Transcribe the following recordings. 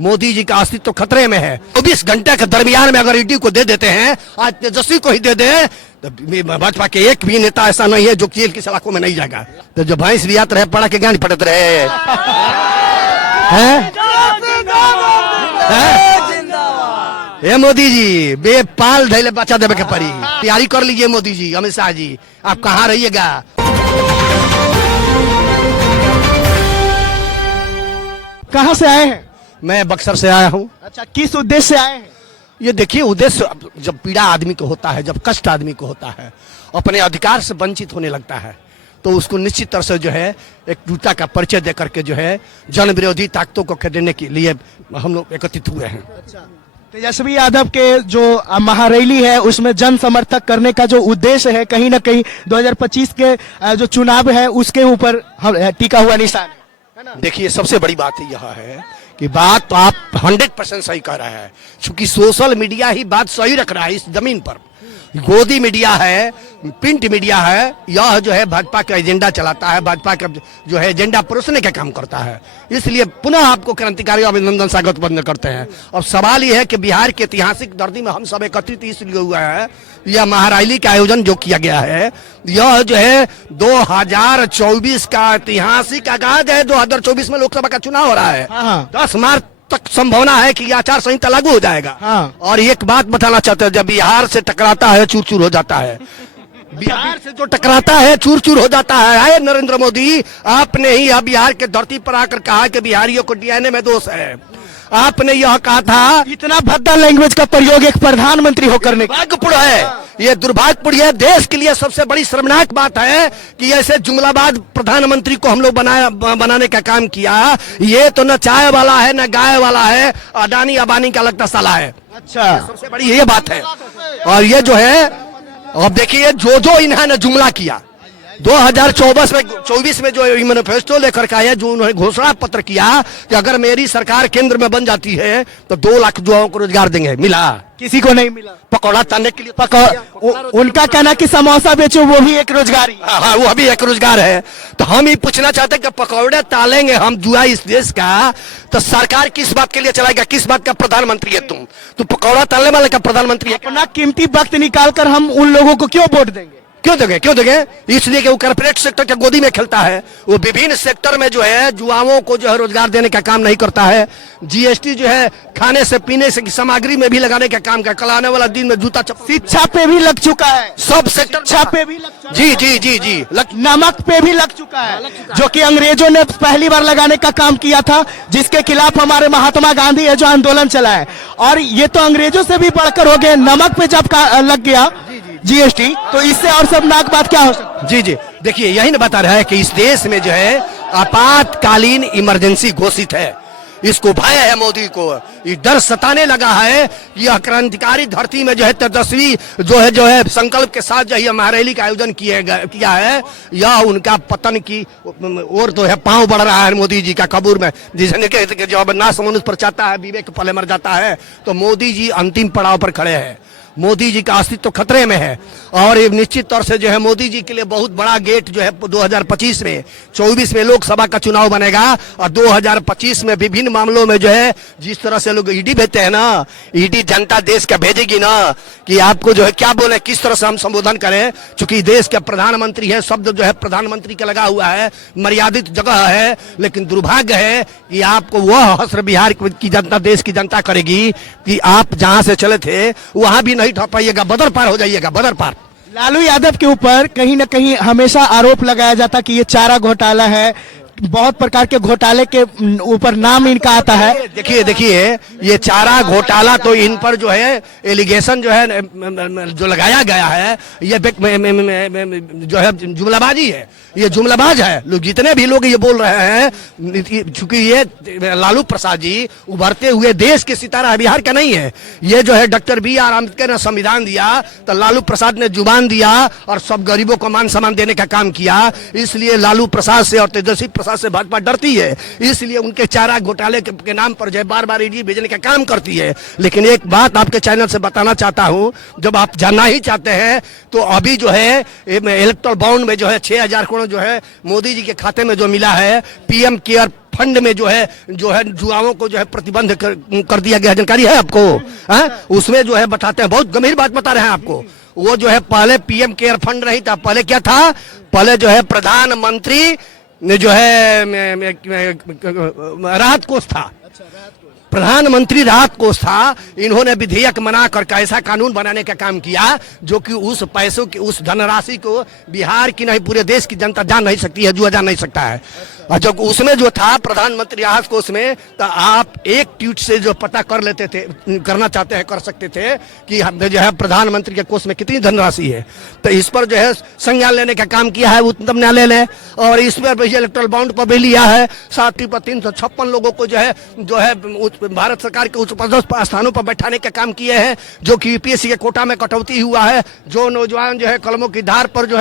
मोदी जी का अस्तित्व खतरे में है। 24 घंटे के दरमियान में अगर ईडी को दे देते हैं, आज तेजस्वी को ही दे दे, तो भाजपा के एक भी नेता ऐसा नहीं है जो जेल की सलाखों में नहीं जाएगा। तो जो भैंस रियात रहे पड़ा के ज्ञान पटत रहे हैं। हे मोदी जी, बेपाल धैले बचा देवे के पड़ी। तैयारी कर लीजिए मोदी जी, अमित शाह जी, आप कहाँ रहिएगा। कहाँ से आए हैं? मैं बक्सर से आया हूँ। अच्छा, किस उद्देश्य से आए हैं? ये देखिए, उद्देश्य जब पीड़ा आदमी को होता है, जब कष्ट आदमी को होता है, अपने अधिकार से वंचित होने लगता है, तो उसको निश्चित तरह से जो है एक टूटा का परिचय दे करके जो है जन विरोधी ताकतों को खदेड़ने के लिए हम लोग एकत्रित हुए हैं। तेजस्वी यादव के जो महारैली है उसमें जन समर्थक करने का जो उद्देश्य है, कहीं ना कहीं 2025 के जो चुनाव है उसके ऊपर टिका हुआ निशान है ना। देखिए, सबसे बड़ी बात यह है कि बात तो आप 100% सही कह रहे हैं, क्योंकि सोशल मीडिया ही बात सही रख रहा है इस जमीन पर। गोदी मीडिया है, प्रिंट मीडिया है, यह जो है भाजपा का एजेंडा चलाता है, भाजपा का जो है एजेंडा परोसने का काम करता है। इसलिए पुनः आपको क्रांतिकारी अभिनंदन स्वागत बंद करते हैं। अब सवाल यह है कि बिहार के ऐतिहासिक धरती में हम सब एकत्रित इसलिए हुआ है, यह महारैली का आयोजन जो किया गया है, यह जो है 2024 का ऐतिहासिक आगाज है। 2024 में लोकसभा का चुनाव हो रहा है। 10 मार्च तक संभावना है कि आचार संहिता लागू हो जाएगा। और एक बात बताना चाहते हैं, जब बिहार से टकराता है चूर चूर हो जाता है। बिहार से जो टकराता है चूर चूर हो जाता है। आए नरेंद्र मोदी, आपने ही अब बिहार के धरती पर आकर कहा कि बिहारियों को डीएनए में दोष है। आपने यह कहा था, इतना भद्दा लैंग्वेज का प्रयोग एक प्रधानमंत्री होकर दुर्भाग्यपूर्ण है। ये दुर्भाग्यपूर्ण है। देश के लिए सबसे बड़ी शर्मनाक बात है कि ऐसे जुमलाबाज प्रधानमंत्री को हम लोग बनाने का काम किया। ये तो न चाय वाला है न गाय वाला है, अडानी अबानी का लगता साला है। अच्छा, सबसे बड़ी ये बात है। और ये जो है, अब देखिए, जो इन्होंने जुमला किया 2024 में जो मैनिफेस्टो लेकर के आया, जो उन्होंने घोषणा पत्र किया कि अगर मेरी सरकार केंद्र में बन जाती है तो 2 लाख युवाओं को रोजगार देंगे, मिला? किसी को नहीं मिला। पकौड़ा तानने के लिए उनका कहना कि समोसा बेचो वो भी एक रोजगार। हाँ, वो भी एक रोजगार है। तो हम ये पूछना चाहते हैं कि पकौड़े तालेंगे हम जुआ इस देश का, तो सरकार किस बात के लिए चलाएगा? किस बात का प्रधानमंत्री है तुम पकौड़ा तालने वाले का प्रधानमंत्री है? अपना कीमती वक्त निकाल कर हम उन लोगों को क्यों वोट देंगे? क्यों देंगे? इसलिए कि वो कॉर्पोरेट सेक्टर के गोदी में खेलता है। वो विभिन्न सेक्टर में जो है युवाओं को जो है रोजगार देने का काम नहीं करता है। जीएसटी जो है खाने से पीने से सामग्री में भी लगाने का काम कर, कल आने वाला दिन में जूता शिक्षा पे भी लग चुका है, सब सेक्टर शिक्षा पे भी लग चुका है। जी नमक पे भी लग चुका है, जो कि अंग्रेजों ने पहली बार लगाने का काम किया था, जिसके खिलाफ हमारे महात्मा गांधी है जो आंदोलन चला है। और ये तो अंग्रेजों से भी बढ़कर हो गए। नमक पे जब लग गया जीएसटी, तो इससे और सब नाक बात क्या हो सकता? जी, देखिए, यही ना बता रहा है कि इस देश में जो है आपातकालीन इमरजेंसी घोषित है। इसको भय है मोदी को, ये डर सताने लगा है कि यह क्रांतिकारी धरती में जो है तेजस्वी जो है संकल्प के साथ जो है महारैली का आयोजन किया है, यह उनका पतन की ओर तो है पांव बढ़ रहा है मोदी जी का कबूर में। जिसने कहते कि जब नाश मनुष्य पर चाहता है, विवेक पले मर जाता है, तो मोदी जी अंतिम पड़ाव पर खड़े हैं। मोदी जी का अस्तित्व खतरे में है। और ये निश्चित तौर से जो है मोदी जी के लिए बहुत बड़ा गेट जो है 2025 में, 24 में लोकसभा का चुनाव बनेगा, और 2025 में विभिन्न मामलों में जो है जिस तरह से लोग ईडी भेजते हैं ना, ईडी जनता देश का भेजेगी ना, कि आपको जो है क्या बोले, किस तरह से हम संबोधन करें। चूंकि देश के प्रधानमंत्री है, शब्द जो है प्रधानमंत्री का लगा हुआ है, मर्यादित जगह है, लेकिन दुर्भाग्य है कि आपको वह हस्र बिहार की जनता, देश की जनता करेगी कि आप जहां से चले थे वहां भी नहीं ठा पाइएगा, बदर पार हो जाइएगा, बदर पार। लालू यादव के ऊपर कहीं ना कहीं हमेशा आरोप लगाया जाता कि ये चारा घोटाला है, बहुत प्रकार के घोटाले के ऊपर नाम इनका आता है। देखिए, ये चारा घोटाला तो इन पर जो है एलिगेशन जो है जो लगाया गया है, ये जो है जुमलाबाजी है, ये जुमलाबाज है। लोग जितने भी लोग ये बोल रहे हैं, चूंकि ये लालू प्रसाद जी उभरते हुए देश के सितारा बिहार का नहीं है। ये जो है डॉक्टर BR अम्बेडकर ने संविधान दिया, तो लालू प्रसाद ने जुबान दिया और सब गरीबों को मान सम्मान देने का काम किया। इसलिए लालू प्रसाद से और तेजस्वी प्रसाद से भाजपा डरती है, इसलिए उनके चारा घोटाले के नाम पर जो बार बार ईडी भेजने का काम करती है। लेकिन एक बात आपके चैनल से बताना चाहता हूं, जब आप जानना ही चाहते हैं, तो अभी जो है इलेक्टोरल बॉन्ड में जो है 6000 करोड़ जो है मोदी जी के खाते में जो मिला है, PM केयर फंड में जो है जुआओं को जो है प्रतिबंध कर दिया गया, जानकारी है आपको? उसमें जो है बताते हैं, बहुत गंभीर बात बता रहे हैं आपको। वो जो है पहले पीएम केयर फंड नहीं था, पहले क्या था? पहले जो है प्रधानमंत्री ने जो है राहत कोष था, प्रधानमंत्री राहत कोष था। इन्होंने विधेयक बना कर ऐसा कानून बनाने का काम किया जो कि उस पैसों की, उस धनराशि को बिहार की नहीं पूरे देश की जनता जान नहीं सकती है, जुआ जान नहीं सकता है। और जब उसमें जो था प्रधानमंत्री राहत कोष में, तो आप एक ट्वीट से जो पता कर लेते थे, करना चाहते हैं कर सकते थे कि हम जो है प्रधानमंत्री के कोष में कितनी धनराशि है। तो इस पर जो है संज्ञान लेने का काम किया है उच्चतम न्यायालय ने, और इसमें इलेक्ट्रल बॉन्ड पर भी लिया है। 7 पर 356 लोगों को जो है भारत सरकार के उच्च पदस्थ स्थानों पर बैठाने का काम किए हैं, जो कि यूपीएससी के कोटा में कटौती हुआ है। जो नौजवान जो है कलमों की धार पर जो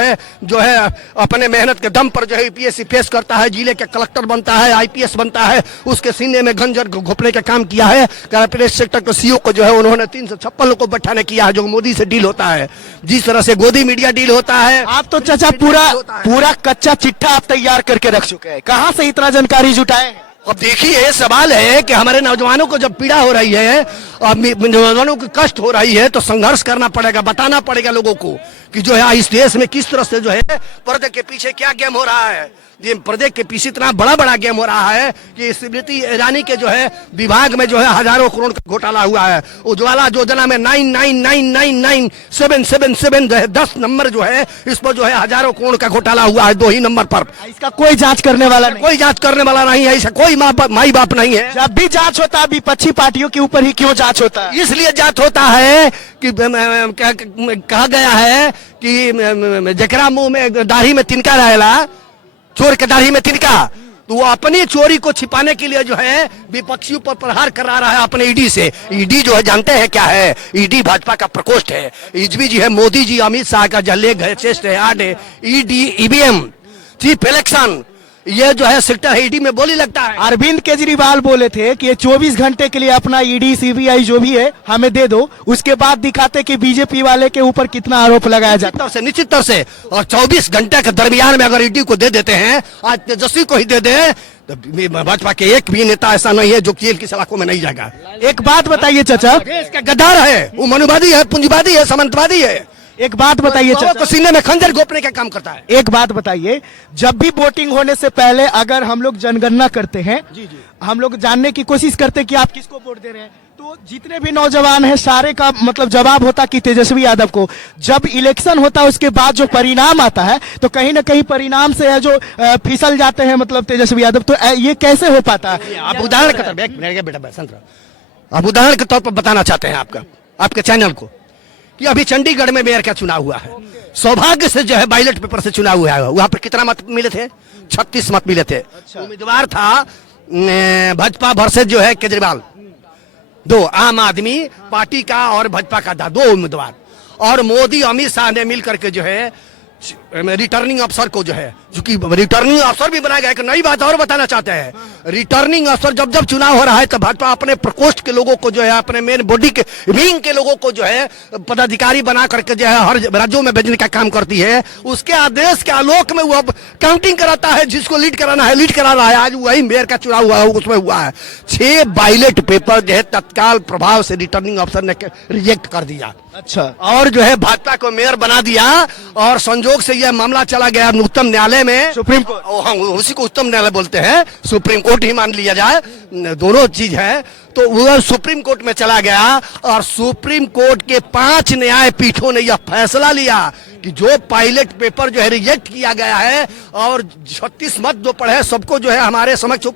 है अपने मेहनत के दम पर जो है यूपीएससी फेस करता है, जिले के कलेक्टर बनता है, आईपीएस बनता है, उसके सीने में गंजर घोपने का काम किया है। कॉर्पोरेट सेक्टर के सीईओ को जो है उन्होंने 356 लोगों को बैठाने किया है, जो मोदी से डील होता है, जिस तरह से गोदी मीडिया डील होता है। आप तो चाचा पूरा कच्चा चिट्ठा आप तैयार करके रख चुके हैं, कहाँ से इतना जानकारी जुटाए? अब देखिए, सवाल है कि हमारे नौजवानों को जब पीड़ा हो रही है और नौजवानों को कष्ट हो रही है, तो संघर्ष करना पड़ेगा, बताना पड़ेगा लोगों को कि जो है इस देश में किस तरह से जो है पर्दे के पीछे क्या गेम हो रहा है। ये पर्दे के पीछे इतना बड़ा गेम हो रहा है कि स्मृति ईरानी के जो है विभाग में जो है हजारों करोड़ का घोटाला हुआ है। उज्ज्वला योजना में 99999777 जो है 10 नंबर जो है, इस पर जो है हजारों करोड़ का घोटाला हुआ है 2 ही नंबर पर। इसका कोई जांच करने वाला नहीं, कोई जांच करने वाला नहीं है, ऐसा कोई माई बाप नहीं है। जब भी जांच होता है विपक्षी पार्टियों के ऊपर ही क्यों जांच होता है? इसलिए जांच होता है कि कहा गया है कि जकरा मुंह में दाढ़ी में तिनका रहेला, चोर के दाढ़ी में तिनका, तो वो अपनी चोरी को छिपाने के लिए जो है विपक्षियों पर प्रहार करा रहा है अपने ईडी से। ईडी जो है जानते हैं क्या है? ईडी भाजपा का प्रकोष्ठ है। ईडी जी है मोदी जी अमित शाह का जलेग है, चेस्ट है, हार्ड है। ईडी ईवीएम चीफ इलेक्शन ये जो है सेक्टर है, ईडी में बोली लगता है। अरविंद केजरीवाल बोले थे कि ये 24 घंटे के लिए अपना ईडी सीबीआई जो भी है हमें दे दो, उसके बाद दिखाते कि बीजेपी वाले के ऊपर कितना आरोप लगाया जाता है। निश्चित तौर से। और 24 घंटे के दरमियान में अगर ईडी को दे देते हैं, आज तेजस्वी को ही दे दे, तो भाजपा के एक भी नेता ऐसा नहीं है जो जेल की सलाखों में नहीं जाएगा। एक बात बताइए चाचा, देश का गद्दार है, वो मनुवादी है, पूंजीवादी है, सामंतवादी है। एक बात बताइए चाचा, सीने में खंजर घोपने का काम करता है। एक बात बताइए, जब भी वोटिंग होने से पहले अगर हम लोग जनगणना करते हैं, हम लोग जानने की कोशिश करते हैं कि आप किसको वोट दे रहे हैं, तो जितने भी नौजवान हैं सारे का मतलब जवाब होता कि तेजस्वी यादव को। जब इलेक्शन होता है उसके बाद जो परिणाम आता है, तो कहीं ना कहीं परिणाम से है जो फिसल जाते हैं मतलब तेजस्वी यादव। तो ये कैसे हो पाता है? आप उदाहरण के तौर पर बताना चाहते हैं आपके चैनल को कि अभी चंडीगढ़ में मेयर का चुनाव हुआ है। सौभाग्य से जो है बैलेट पेपर से चुनाव हुआ है। वहां पर कितना मत मिले थे? 36 मत मिले थे। उम्मीदवार था भाजपा वर्सेस जो है केजरीवाल, 2 आम आदमी पार्टी का और भाजपा का था 2 उम्मीदवार, और मोदी अमित शाह ने मिलकर के जो है रिटर्निंग अफसर को जो है, चूंकि रिटर्निंग अफसर भी बनाया गया। एक नई बात और बताना चाहते हैं, रिटर्निंग अफसर जब चुनाव हो रहा है तो भाजपा अपने प्रकोष्ठ के लोगों को जो है, अपने मेन बॉडी के विंग के लोगों को जो है पदाधिकारी बना करके जो है हर राज्यों में भेजने का काम करती है। उसके आदेश के आलोक में वो काउंटिंग कराता है, जिसको लीड कराना है लीड करा रहा है। आज वही मेयर का चुनाव हुआ है, उसमें हुआ है 6 बैलेट पेपर जो है तत्काल प्रभाव से रिटर्निंग अफसर ने रिजेक्ट कर दिया। अच्छा, और जो है भाजपा को मेयर बना दिया, और संजोग से यह मामला चला गया उच्चतम न्यायालय में, सुप्रीम कोर्ट। उसी को उच्चतम न्यायालय बोलते हैं, सुप्रीम कोर्ट ही मान लिया जाए, दोनों चीज है। तो वह सुप्रीम कोर्ट में चला गया, और सुप्रीम कोर्ट के 5 न्यायपीठों ने यह फैसला लिया कि जो पायलट पेपर जो है रिजेक्ट किया गया है और 36 मत जो पड़े सबको जो है हमारे समक्ष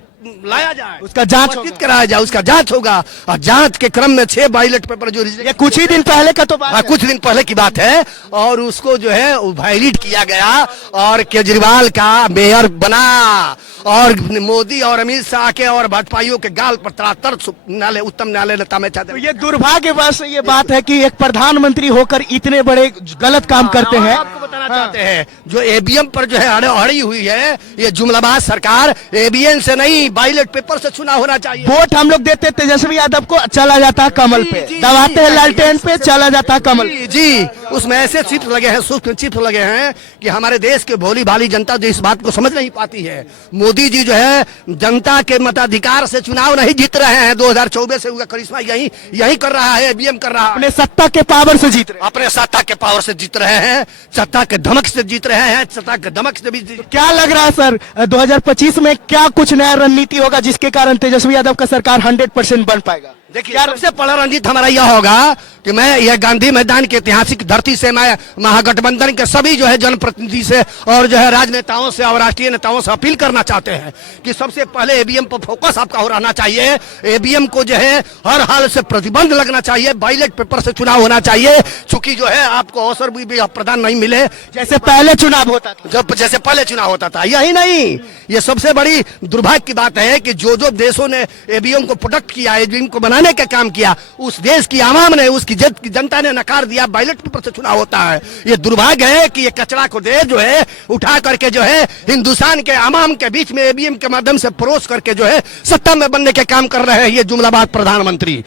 लाया जाए, उसका जांच कराया जाए, उसका जांच होगा। और जांच के क्रम में 6 बैलेट पेपर जो ये कुछ ही दिन पहले का तो बात है, कुछ दिन पहले की बात है, और उसको जो है वायलेट किया गया और केजरीवाल का मेयर बना। और मोदी और अमित शाह के और भाजपाइयों के गाल पर तरातर न्यायालय, उच्चतम न्यायालय ने तामे चाहते। तो ये दुर्भाग्यवश ये बात है कि एक प्रधानमंत्री होकर इतने बड़े गलत काम करते हैं। आपको बताना चाहते हैं जो ईवीएम पर जो है अड़ी हुई है, ये जुमलाबाज सरकार ईवीएम से नहीं बैलेट पेपर से चुनाव होना चाहिए। वोट हम लोग देते तेजस्वी यादव को, चला जाता है कमल पे, दबाते हैं लालटेन पे, चला जाता है कमल। जी, उसमें ऐसे चित्र लगे हैं, सूक्ष्म चित्र लगे हैं कि हमारे देश के भोली भाली जनता जो इस बात को समझ नहीं पाती है। मोदी जी जो है जनता के मताधिकार से चुनाव नहीं जीत रहे हैं। 2024 से उनका करिश्मा यही कर रहा है, ईवीएम कर रहा है। अपने सत्ता के पावर से जीत रहे, अपने सत्ता के पावर से जीत रहे हैं, सत्ता के धमक से जीत रहे हैं, सत्ता के धमक से भी क्या लग रहा है सर 2025 में क्या कुछ नया रणनीति होगा जिसके कारण तेजस्वी यादव का सरकार 100% बन पाएगा? देखिए, सबसे बड़ा रणनीति हमारा यह होगा कि मैं यह गांधी मैदान की ऐतिहासिक धरती से मैं महागठबंधन के सभी जो है जनप्रतिनिधि से और जो है राजनेताओं से और राष्ट्रीय नेताओं से अपील करना चाहते हैं कि सबसे पहले ईवीएम पर फोकस आपका हो रहना चाहिए। ईवीएम को जो है हर हाल से प्रतिबंध लगना चाहिए, बैलेट पेपर से चुनाव होना चाहिए, चूंकि जो है आपको अवसर भी प्रदान नहीं मिले जैसे पहले चुनाव होता था, जैसे पहले चुनाव होता था। यही नहीं, ये सबसे बड़ी दुर्भाग्य की बात है कि जो देशों ने ईवीएम को प्रोडक्ट किया, ईवीएम को बनाने का काम किया, उस देश की आवाम ने, उसकी जनता ने नकार दिया। बैलेट पेपर से चुनाव होता है। ये दुर्भाग्य है कि ये कचरा को दे जो है उठा करके जो है हिंदुस्तान के आवाम के बीच में ईवीएम के माध्यम से परोस करके जो है सत्ता में बनने के काम कर रहे हैं ये जुमलाबाज प्रधानमंत्री।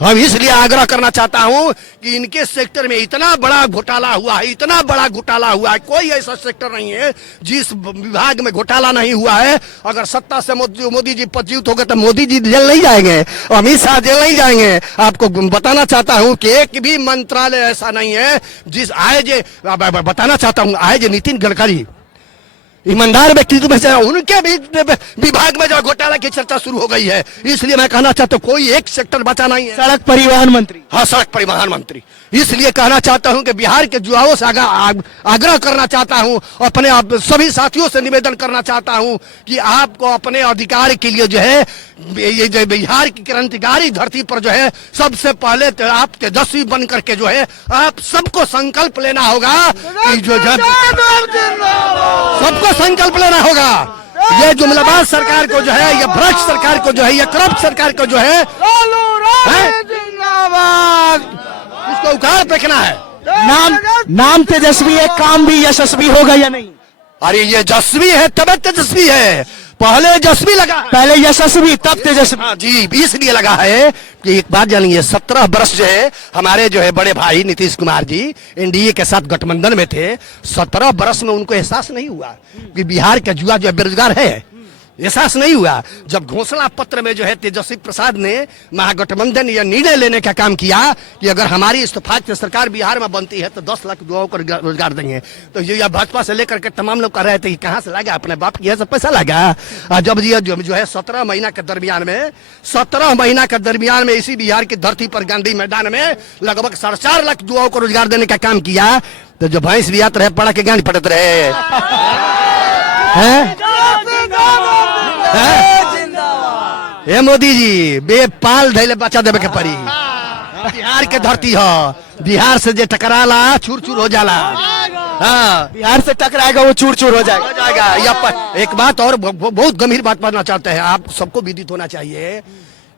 हम इसलिए आग्रह करना चाहता हूं कि इनके सेक्टर में इतना बड़ा घोटाला हुआ है, इतना बड़ा घोटाला हुआ है, कोई ऐसा सेक्टर नहीं है जिस विभाग में घोटाला नहीं हुआ है। अगर सत्ता से मोदी जी पदच्युत हो गए तो मोदी जी जेल नहीं जाएंगे, अमित शाह जेल नहीं जाएंगे। आपको बताना चाहता हूं कि एक भी मंत्रालय ऐसा नहीं है जिस बताना चाहता हूं आए जे नितिन गडकरी ईमानदार व्यक्तित्व में से उनके भी विभाग में जो घोटाला की चर्चा शुरू हो गई है। इसलिए मैं कहना चाहता हूँ कोई एक सेक्टर बचा नहीं है। सड़क परिवहन मंत्री, हाँ, सड़क परिवहन मंत्री। इसलिए कहना चाहता हूं कि बिहार के युवाओं से आग्रह करना चाहता हूं, अपने सभी साथियों से निवेदन करना चाहता हूं कि आपको अपने अधिकार के लिए जो है ये जो बिहार की क्रांतिकारी धरती पर जो है सबसे पहले तो आप तेजस्वी बन करके जो है आप सबको संकल्प लेना होगा कि जो सबको संकल्प लेना होगा। ये जुमलाबाज सरकार को जो है, ये भ्रष्ट सरकार को जो है, ये करप्ट सरकार को जो है इसको उखाड़ फेंकना है। नाम तेजस्वी है, काम भी यशस्वी होगा या नहीं? अरे ये यशस्वी है तब तेजस्वी है, पहले यशस्वी लगा, पहले यशस्वी तब तेजस्वी। हाँ जी, इसलिए लगा है कि एक बात जानिए, 17 वर्ष जो है हमारे जो है बड़े भाई नीतीश कुमार जी एनडीए के साथ गठबंधन में थे। 17 वर्ष में उनको एहसास नहीं हुआ कि बिहार का युवा जो है बेरोजगार है, एहसास नहीं हुआ। जब घोषणा पत्र में जो है तेजस्वी प्रसाद ने महागठबंधन यह निर्णय लेने का काम किया कि अगर हमारी इस्तीफा सरकार बिहार में बनती है तो 10 लाख युवाओं को रोजगार देंगे, तो ये भाजपा से लेकर के तमाम लोग कह रहे थे कि कहाँ से लगा, अपने बाप की सब पैसा लगा। जब ये जो है 17 महीना के दरमियान में 17 महीना के दरमियान में इसी बिहार की धरती पर गांधी मैदान में लगभग 4.5 लाख युवाओं को रोजगार देने का काम किया, तो जो भैंस बियात रहे पड़ा के गांड पटत रहे ए मोदी जी बेपाल धैले बचा देवे के पड़ी। बिहार के धरती हो, बिहार से जे टकराला चूर चूर हो जाला। हाँ, बिहार से टकराएगा वो चूर चूर हो जाएगा। एक बात और बहुत गंभीर बात बताना चाहते हैं, आप सबको विदित होना चाहिए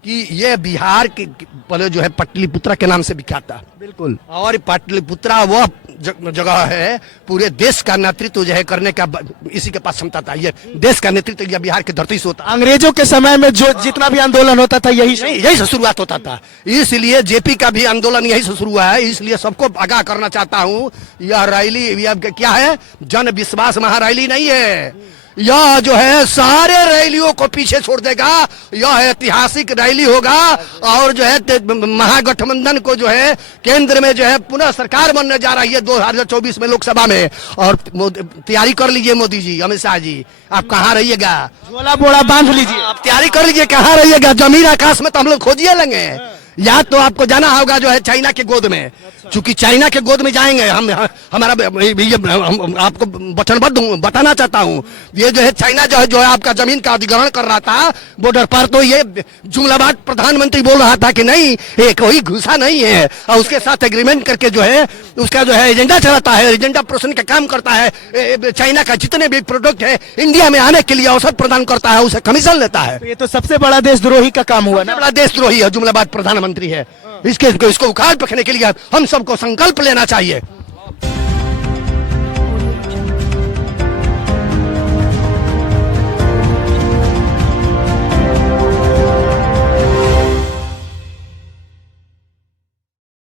कि ये बिहार के पहले जो है पाटलिपुत्रा के नाम से विख्यात था। बिल्कुल, और पाटलिपुत्रा वह जगह है पूरे देश का नेतृत्व जो है करने का इसी के पास क्षमता था। ये देश का नेतृत्व यह बिहार की धरती से होता। अंग्रेजों के समय में जो जितना भी आंदोलन होता था यही से शुरुआत होता था। इसलिए जेपी का भी आंदोलन यही से शुरू हुआ है। इसलिए सबको आगाह करना चाहता हूँ, यह रैली क्या है, जन विश्वास महारैली नहीं है। यह जो है सारे रैलियों को पीछे छोड़ देगा, यह ऐतिहासिक रैली होगा और जो है महागठबंधन को जो है केंद्र में जो है पुनः सरकार बनने जा रही है 2024 में लोकसभा में। और तैयारी कर लीजिए मोदी जी, अमित शाह जी, आप कहाँ रहिएगा, झोला बोड़ा बांध लीजिए, आप तैयारी कर लीजिए, कहाँ रहिएगा। जमीन आकाश में तो हम लोग खोजिए लेंगे, या तो आपको जाना होगा जो है चाइना के गोद में, चूंकि चाइना के गोद में जाएंगे हम आपको वचनबद्ध हूँ, बताना चाहता हूँ। ये जो है चाइना जो है आपका जमीन का अधिग्रहण कर रहा था बॉर्डर पर, तो ये जुमलाबाज प्रधानमंत्री बोल रहा था कि नहीं ये कोई घुसा नहीं है, और उसके साथ एग्रीमेंट करके जो है उसका जो है एजेंडा चलाता है, एजेंडा पोषण का काम करता है। चाइना का जितने भी प्रोडक्ट है इंडिया में आने के लिए अवसर प्रदान करता है, उसे कमीशन लेता है। तो ये तो सबसे बड़ा देशद्रोही का काम हुआ ना, बड़ा देशद्रोही है, जुमलाबाज प्रधानमंत्री है। इसको उखाड़ फेंकने के लिए हम सबको संकल्प लेना चाहिए।